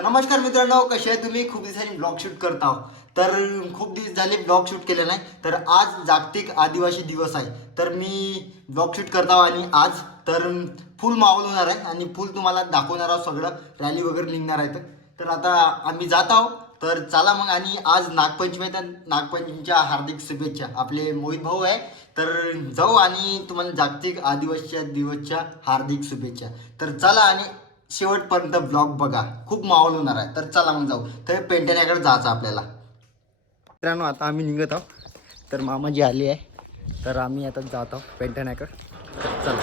तर नमस्कार मित्रांनो, कसे आहे तुम्ही? खूप दिवसांनी ब्लॉग शूट करत आहोत. तर खूप दिवस झाले ब्लॉग शूट केले नाही. तर आज जागतिक आदिवासी दिवस आहे. तर मी ब्लॉग शूट करत आहोत आणि आज तर फुल माहोल होणार आहे आणि फुल तुम्हाला दाखवणार आहोत. सगळं रॅली वगैरे निघणार आहे. तर आता आम्ही जात आहोत. तर चला मग. आणि आज नागपंचमी आहे, तर नागपंचमीच्या हार्दिक शुभेच्छा. आपले मोहित भाऊ आहे. तर जाऊ आणि तुम्हाला जागतिक आदिवासीच्या दिवसच्या हार्दिक शुभेच्छा. तर चला आणि शेवटपर्यंत ब्लॉग बघा, खूप माहोल होणार आहे. तर चला मग जाऊ. तर पेंढाऱ्याकडे जायचं आपल्याला. मित्रांनो, आता आम्ही निघत आहोत. तर मामाजी आली आहे. तर आम्ही आता जात आहोत पेंढाऱ्याकडे. चला.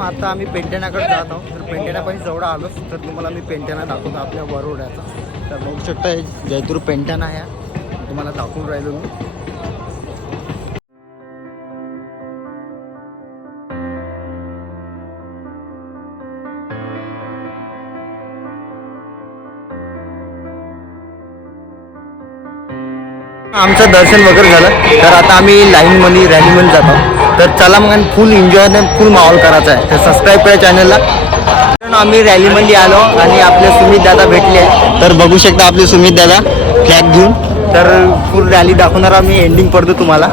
आता आम्ही पेंढाऱ्याकडे जात आहोत. तर पेंढाऱ्यापाशी जवळ आलोच तर तुम्हाला मी पेंढारा दाखवतो आपल्या वरोड्याचा. तर बघू शकता, जयतूर पेंढारा आहे, तुम्हाला दाखवून राहिलो मी. आमचं दर्शन वगैरे झालं. तर आता आम्ही लाईनमध्ये रॅलीमध्ये जातो. तर चला मग, फुल एन्जॉय आणि फुल माहोल करायचा आहे. तर सबस्क्राईब करा चॅनलला. आम्ही रॅलीमध्ये आलो आणि आपले सुमित दादा भेटले. तर बघू शकता आपले सुमित दादा फ्लॅग घेऊन. तर फुल रॅली दाखवणार आम्ही एंडिंग पडतो तुम्हाला.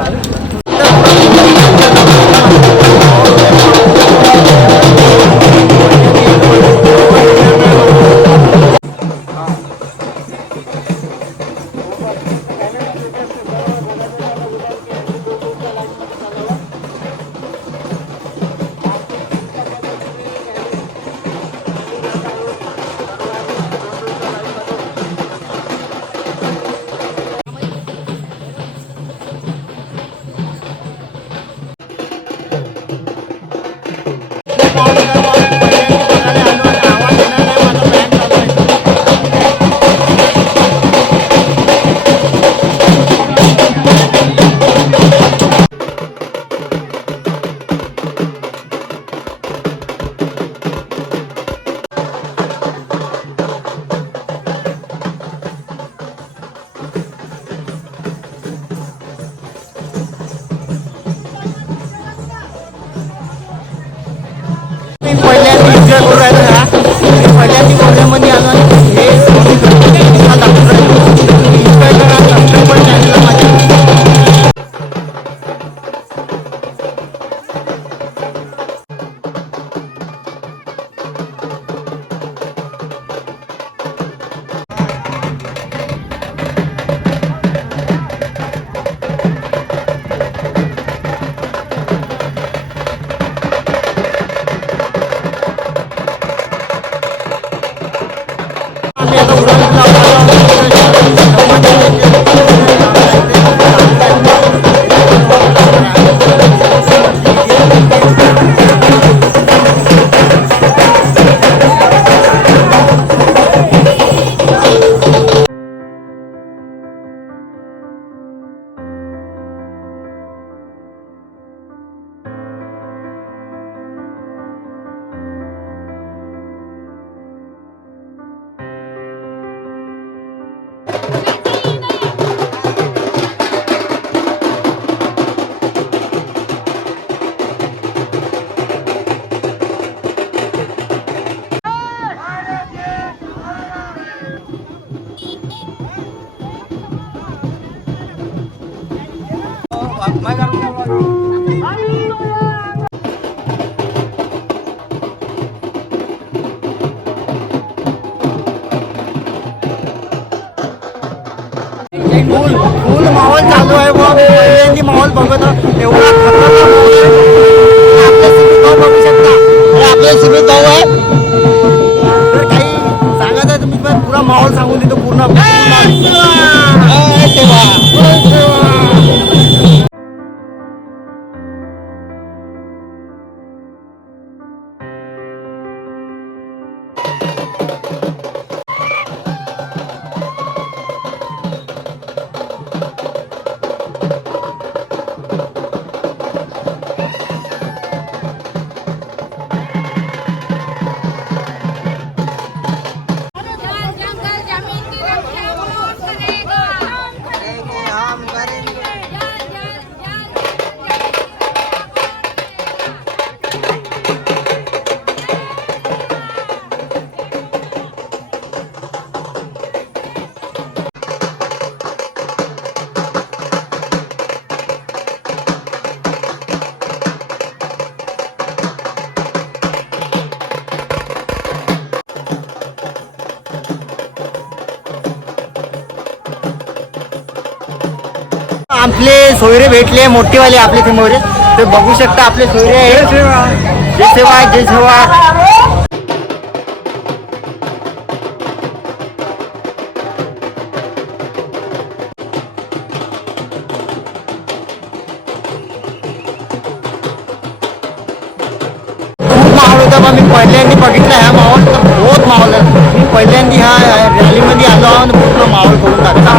फुल माहोल चालू आहे. पहिल्यांदा माहोल बघत एवढा आपल्या सुमित भाऊ बघू शकता. आपल्या सुमित भाऊ आहे. तर काही सांगायचं आहे तुम्ही, पण पुरा माहोल सांगून देतो पूर्ण. जंगल जमीन की रक्षा आपले सोयरे भेटले मोठेवाले आपले समोर. ते बघू शकता आपले सोयरे आहे. जय सेवा जय सेवा. माहोल होता बा. मी पहिल्यांदा बघितला ह्या माहोल तर बहुत माहोल आहे. मी पहिल्यांदा ह्या रॅलीमध्ये आलो आणि पूर्ण माहोल करून टाकला.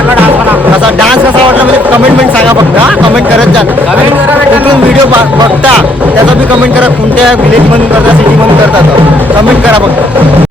असा डान्स कसा वाटला म्हणजे कमेंटमेंट सांगा फक्त. कमेंट करत जा. कुठून व्हिडिओ बघता त्याचा बी कमेंट करा. कोणत्या विलेजमधून करता सिटीमधून करता कमेंट करा फक्त.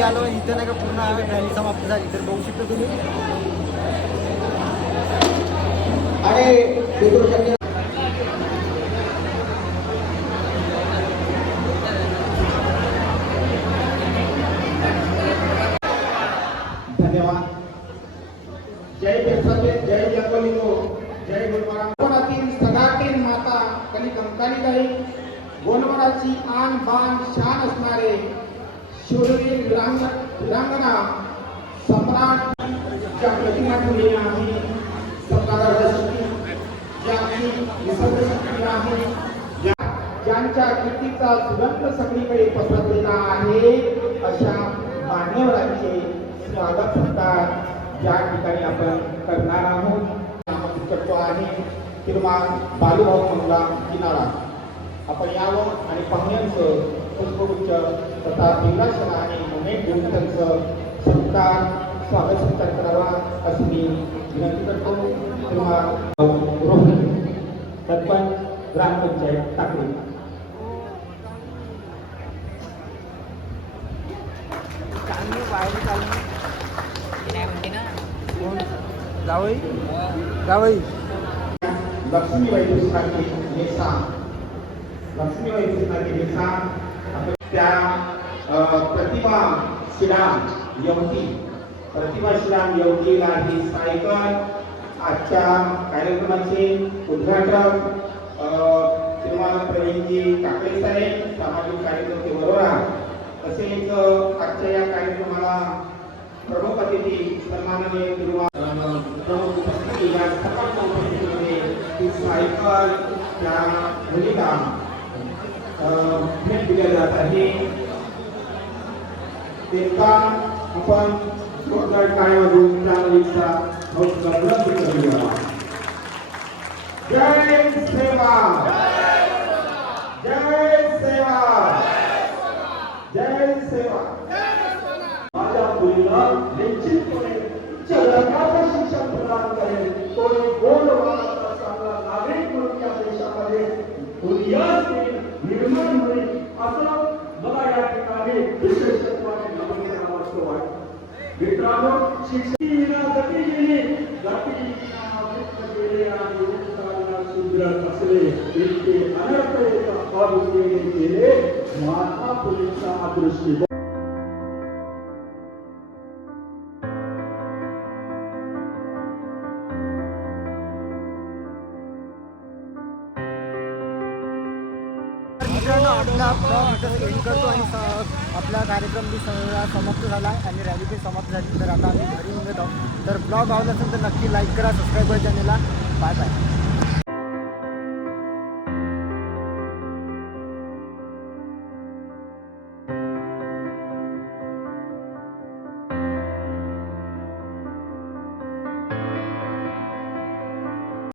मी आलो इथं नाही का पूर्ण रॅली समाप्त झाली तर बघू शकता तुम्ही. आणि धन्यवाद. जय बेसाले, जय जगलिंगो, जय गोलवरातील सदातील माता कली कंकाली गाई गोलवराची आन बान शान असणारे शूरवीर वीरांगना सम्राट च्या प्रतिमा ठेवलेली आहे. सम्राटाची ज्यांची विसर्जन आहे, ज्यांच्या कीर्तीचा सुगंध सगळीकडे पसरलेला आहे अशा मान्यवरांचे स्वागत सत्कार या ठिकाणी आपण करणार आहोत. नामांकित करतो आहे किरमान बालूभाऊ मंगला किनाळा. आपण यावं आणि पाहुण्यांचं पुष्पगुच्छ तथा भिलाषण आणि मोमेंट घेऊन त्यांचं स्वागत सत्कार करावा अशी मी विनंती करतो. किरमान रोहन सरपंच ग्रामपंचायत टाकळी. जावई जावई लक्ष्मीबाई कृष्णाची नेसा, लक्ष्मीबाई कृष्णाची नेसा त्या प्रतिभा श्रीराम येवती, प्रतिभा श्रीराम येवतीला ही सायकल आजच्या कार्यक्रमाचे उद्घाटन श्रीमान प्रवीणजी काकडे साहेब सामाजिक कार्यकर्ते बरोबर. तसेच आजच्या या कार्यक्रमाला प्रमुख अतिथी सन्माननीय प्रमुख उपस्थिती या सर्वांच्या उपस्थितीमध्ये ही सायकल त्या मुलीला भेट दिल्या जात आहे. तेव्हा आपण जोरदार टाळ्या वाजवून त्या मुलीचा हौसला बुलंद करूया. जय सेवा, जय सेवा, जय सेवा. माझ्या मुलीला निश्चितपणे जगाचं शिक्षण प्रदान करेल. तो एक गोडवाचा चांगला नागरिक म्हणून या देशामध्ये निर्माण होईल असं मला या ठिकाणी विशेषत्वाने नमूद करावं असं वाटतं. मित्रांनो, शिक्षण गती गेली, गती गेले आणि सुधरत असले इतके अनर्थ केले महात्मा फुलेंचा अदृष्टी. आपला ब्लॉग इथं एंड करतो आणि आपला कार्यक्रम बी समाप्त झाला आहे आणि रॅली पण समाप्त झाली. तर आता आम्ही घरी निघत आहोत. तर ब्लॉग आवडला असेल तर नक्की लाईक करा, सबस्क्राईब करा चॅनलला. Bye bye.